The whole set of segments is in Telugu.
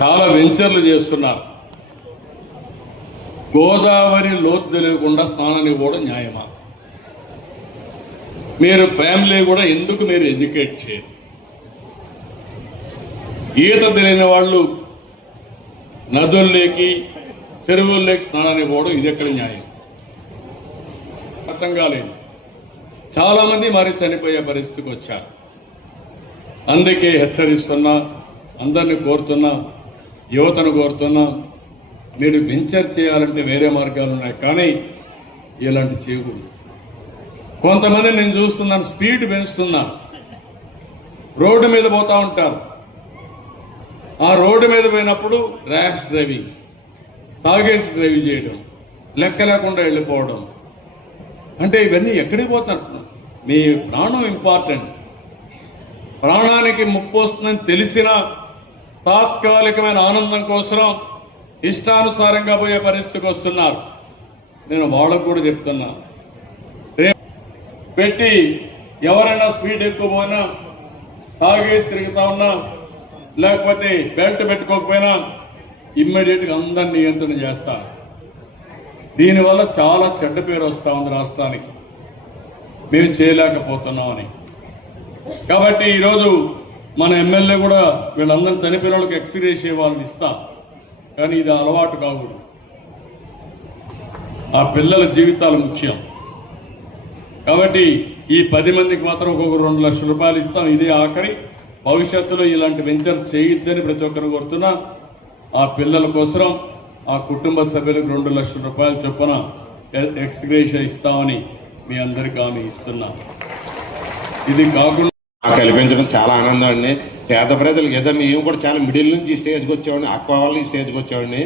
చాలా వెంచర్లు చేస్తున్నారు. గోదావరి లోతు తెలియకుండా స్నానానికి పోవడం న్యాయమా? మీరు ఫ్యామిలీ కూడా ఎందుకు మీరు ఎడ్యుకేట్ చేయరు? ఈత తెలియని వాళ్ళు నదుల్లోకి చెరువుల్లోకి స్నానానికి పోవడం ఇది ఎక్కడ న్యాయం? అర్థం కాలేదు. చాలామంది మరి చనిపోయే పరిస్థితికి వచ్చారు. అందుకే హెచ్చరిస్తున్నా అందరినీ కోరుతున్నా యువతను కోరుతున్నాం మీరు వెంచర్ చేయాలంటే వేరే మార్గాలు ఉన్నాయి కానీ ఇలాంటి చేయకూడదు. కొంతమంది నేను చూస్తున్నాను స్పీడ్ పెంచుతున్నాను రోడ్డు మీద పోతూ ఉంటారు. ఆ రోడ్డు మీద పోయినప్పుడు ర్యాష్ డ్రైవింగ్ తాగేసి డ్రైవ్ చేయడం లెక్క లేకుండా వెళ్ళిపోవడం. అంటే ఇవన్నీ ఎక్కడికి పోతున్నారు మీ ప్రాణం ఇంపార్టెంట్ ప్రాణానికి ముప్పు వస్తుందని తెలిసిన తాత్కాలికమైన ఆనందం కోసం ఇష్టానుసారంగా పోయే పరిస్థితికి వస్తున్నారు. నేను వాళ్ళకు కూడా చెప్తున్నా. పెట్టి ఎవరైనా స్పీడ్ ఎక్కువ పోయినా తాగేసి తిరుగుతా ఉన్నా లేకపోతే బెల్ట్ పెట్టుకోకపోయినా ఇమ్మీడియట్గా అందరిని నియంత్రణ చేస్తా. దీనివల్ల చాలా చెడ్డ పేరు వస్తూ ఉంది రాష్ట్రానికి. మేము చేయలేకపోతున్నామని. కాబట్టి ఈరోజు మన ఎమ్మెల్యే కూడా వీళ్ళందరూ చనిపోయిన వాళ్ళకి ఎక్స్రేషే వాళ్ళని ఇస్తా. కానీ ఇది అలవాటు కాకూడదు. ఆ పిల్లల జీవితాలు ముఖ్యం. కాబట్టి ఈ పది మందికి మాత్రం ఒక్కొక్క రెండు లక్షల రూపాయలు ఇస్తాం. ఇదే ఆఖరి. భవిష్యత్తులో ఇలాంటి వెంచర్ చేయొద్దని ప్రతి ఒక్కరు కోరుతున్నా. ఆ పిల్లల కోసం ఆ కుటుంబ సభ్యులకు రెండు లక్షల రూపాయలు చొప్పున ఎక్స్గ్రేషన్ ఇస్తామని మీ అందరికీ హామీ ఇస్తున్నా. ఇది కాకుండా కల్పించడం చాలా ఆనందం అండి. పేద ప్రజలు ఏదో మేము కూడా చాలా మిడిల్ నుంచి ఈ స్టేజ్కి వచ్చేవాడిని అక్వా వాళ్ళు ఈ స్టేజ్కి వచ్చేవాడిని.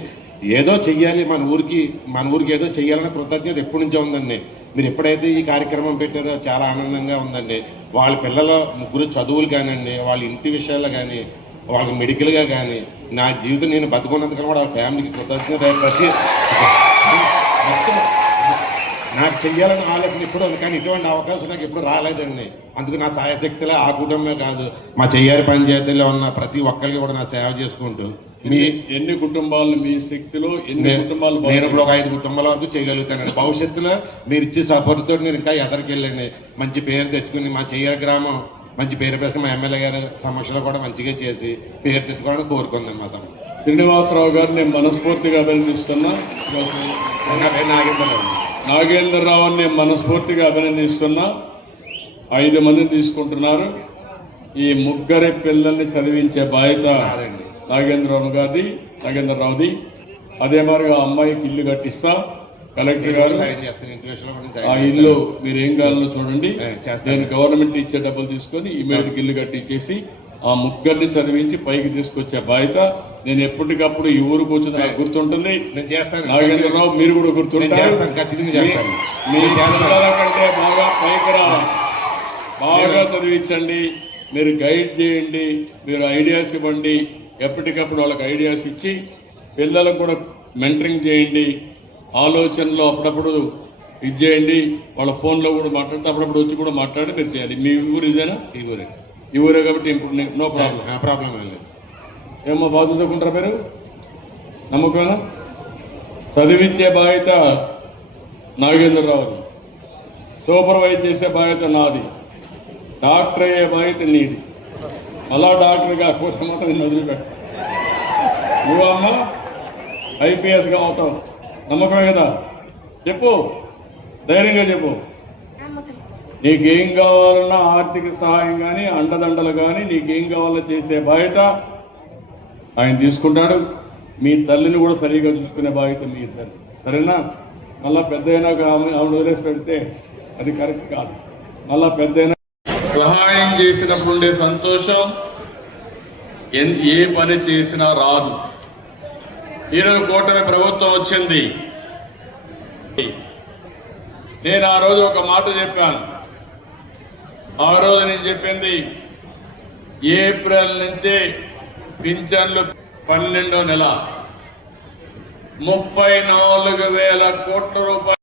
ఏదో చెయ్యాలి మన ఊరికి మన ఊరికి ఏదో చెయ్యాలనే కృతజ్ఞత ఎప్పటి నుంచో ఉందండి. మీరు ఎప్పుడైతే ఈ కార్యక్రమం పెట్టారో చాలా ఆనందంగా ఉందండి. వాళ్ళ పిల్లల ముగ్గురు చదువులు కానివ్వండి వాళ్ళ ఇంటి విషయాల్లో కానీ వాళ్ళకి మెడికల్గా కానీ నా జీవితం నేను బతుకున్నందుకని కూడా వాళ్ళ ఫ్యామిలీకి కృతజ్ఞత ప్రతి మొత్తం నాకు చెయ్యాలని ఆలోచన ఎప్పుడు ఉంది కానీ ఇటువంటి అవకాశం నాకు ఎప్పుడు రాలేదండి. అందుకు నా సాయశక్తిలో ఆ కుటుంబమే కాదు మా చెయ్యారి పంచాయతీలో ఉన్న ప్రతి ఒక్కరికి కూడా నా సేవ చేసుకుంటూ. మీ ఎన్ని కుటుంబాలను మీ శక్తిలో ఎన్ని కుటుంబాలు నేను? ఇప్పుడు ఒక ఐదు కుటుంబాల వరకు చేయగలుగుతానండి. భవిష్యత్తులో మీరు ఇచ్చే సపోర్ట్ తోటి నేను ఇంకా ఎదరికెళ్ళండి మంచి పేరు తెచ్చుకుని మా చెయ్యారి గ్రామం మంచి పేరు పెట్టుకుని మా ఎమ్మెల్యే గారి సమక్షంలో కూడా మంచిగా చేసి పేరు తెచ్చుకోవడానికి కోరుకుందండి మా సమయం శ్రీనివాసరావు గారిని నేను మనస్ఫూర్తిగా అభినందిస్తున్నా. నాగేంద్రరావు. నాగేంద్రరావు అని నేను మనస్ఫూర్తిగా అభినందిస్తున్నా. ఐదు మందిని తీసుకుంటున్నారు. ఈ ముగ్గురి పిల్లల్ని చదివించే బాధ్యత నాగేంద్రరావు గారిది నాగేంద్రరావుది. అదే మాదిరిగా ఆ అమ్మాయికి ఇల్లు కట్టిస్తా. కలెక్టర్ గారు ఆ ఇల్లు మీరు ఏం కావాలో చూడండి. నేను గవర్నమెంట్ ఇచ్చే డబ్బులు తీసుకొని ఇమీడియట్ ఇల్లు కట్టించేసి ఆ ముగ్గురిని చదివించి పైకి తీసుకొచ్చే బాధ్యత నేను ఎప్పటికప్పుడు ఈ ఊరికి వచ్చి నాకు గుర్తుంటుంది. నేను చేస్తాను. నాగేంద్రరావు మీరు కూడా గుర్తుంటారు. చేస్తాను ఖచ్చితంగా చేస్తాను. కంటే బాగా పైకి రావాలి బాగా చదివించండి. మీరు గైడ్ చేయండి. మీరు ఐడియాస్ ఇవ్వండి. ఎప్పటికప్పుడు వాళ్ళకి ఐడియాస్ ఇచ్చి పిల్లలకు కూడా మెంటరింగ్ చేయండి. ఆలోచనలో అప్పుడప్పుడు ఇది చేయండి. వాళ్ళ ఫోన్లో కూడా మాట్లాడితే అప్పుడప్పుడు వచ్చి కూడా మాట్లాడి మీరు చేయాలి. మీ ఊరు ఇదేనా? ఈ ఊరే. ఈ ఊరే కాబట్టి ఇప్పుడు నో ప్రాబ్లం. ప్రాబ్లం లేదు. ఏమో బాగా చదువుకుంటారా మీరు? నమ్మకమేనా? చదివించే బాధ్యత నాగేంద్రరావుది. సూపర్వైజ్ చేసే బాధ్యత నాది. డాక్టర్ అయ్యే బాధ్యత నీది. అలా డాక్టర్ కాకపోతే మాత్రం నేను వదిలిపెట్ట నువ్వు అమ్మ? ఐపీఎస్గా అవుతావు. నమ్మకమే కదా? చెప్పు. ధైర్యంగా చెప్పు. నీకేం కావాలన్నా ఆర్థిక సహాయం కానీ అండదండలు కానీ నీకేం కావాలో చేసే బాధ్యత ఆయన తీసుకుంటాడు. మీ తల్లిని కూడా సరిగా చూసుకునే బాధ్యత మీ ఇద్దరు సరేనా? మళ్ళా పెద్ద అయినాక ఆమె వదిలేసి పెడితే అది కరెక్ట్ కాదు. మళ్ళా పెద్ద సహాయం చేసినప్పుడు ఉండే సంతోషం ఎన్- ఏ పని చేసినా రాదు. ఈరోజు కూటమి ప్రభుత్వం వచ్చింది. నేను ఆ రోజు ఒక మాట చెప్పాను. ఆ రోజు నేను చెప్పింది ఏప్రిల్ నుంచి పింఛన్లు పన్నెండో నెల. ముప్పై నాలుగు వేల కోట్ల రూపాయలు